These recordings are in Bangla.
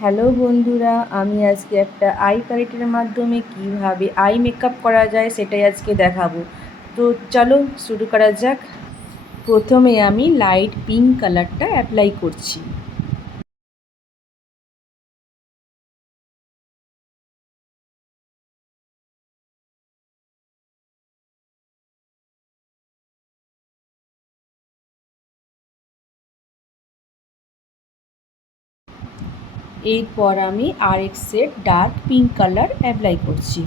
হ্যালো বন্ধুরা, আমি আজকে একটা আই প্যালেটের মাধ্যমে কিভাবে আই মেকআপ করা যায় সেটাই আজকে দেখাবো। তো চলো শুরু করা যাক। প্রথমে আমি লাইট পিঙ্ক কালারটা অ্যাপ্লাই করছি। এরপর আমি আরেক set dark pink colour apply করছি।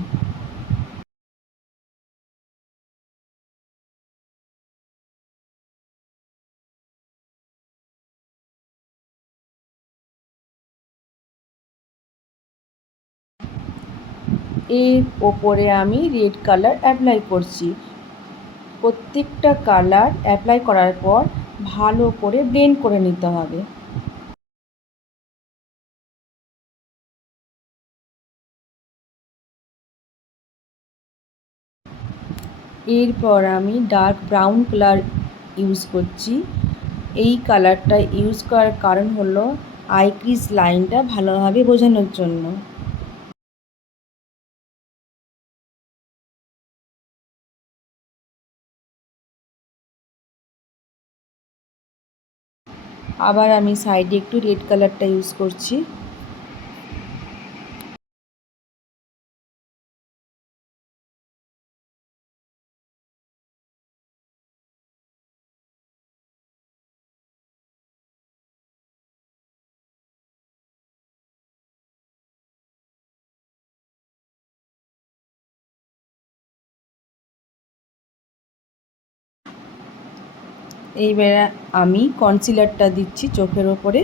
এর ওপরে আমি রেড কালার অ্যাপ্লাই করছি। প্রত্যেকটা কালার অ্যাপ্লাই করার পর ভালো করে ব্লেন্ড করে নিতে হবে। এরপর আমি ডার্ক ব্রাউন কালার ইউজ করছি। এই কালারটা ইউজ করার কারণ হলো আই ক্রিজ লাইনটা ভালোভাবে বোঝানোর জন্য। আবার আমি সাইডে একটু রেড কালারটা ইউজ করছি। এইবারে আমি কনসিলারটা দিচ্ছি চোখের ওপরে।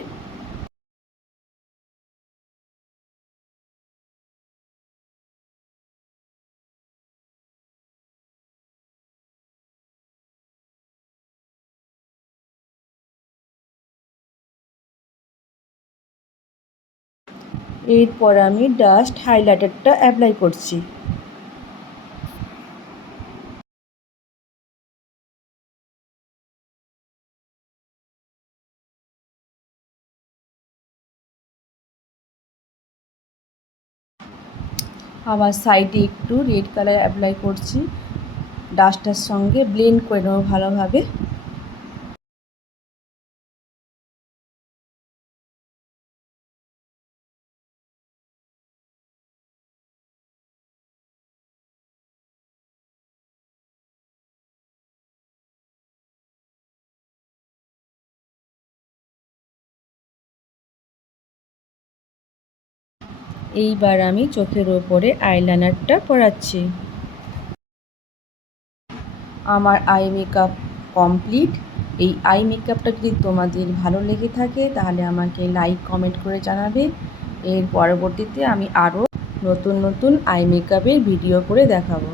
এরপর আমি ডাস্ট হাইলাইটারটা অ্যাপ্লাই করছি। আবার সাইডে একটু রেড কালার অ্যাপ্লাই করছি। ডাস্টার সঙ্গে ব্লেন্ড করে নেবো ভালোভাবে। এইবার আমি চোখের ওপরে আইলাইনারটা পরাচ্ছি। আমার আই মেকআপ কমপ্লিট। এই আই মেকআপটা যদি তোমাদের ভালো লেগে থাকে তাহলে আমাকে লাইক কমেন্ট করে জানাবে। এর পরবর্তীতে আমি আরও নতুন নতুন আই মেকআপের ভিডিও করে দেখাবো।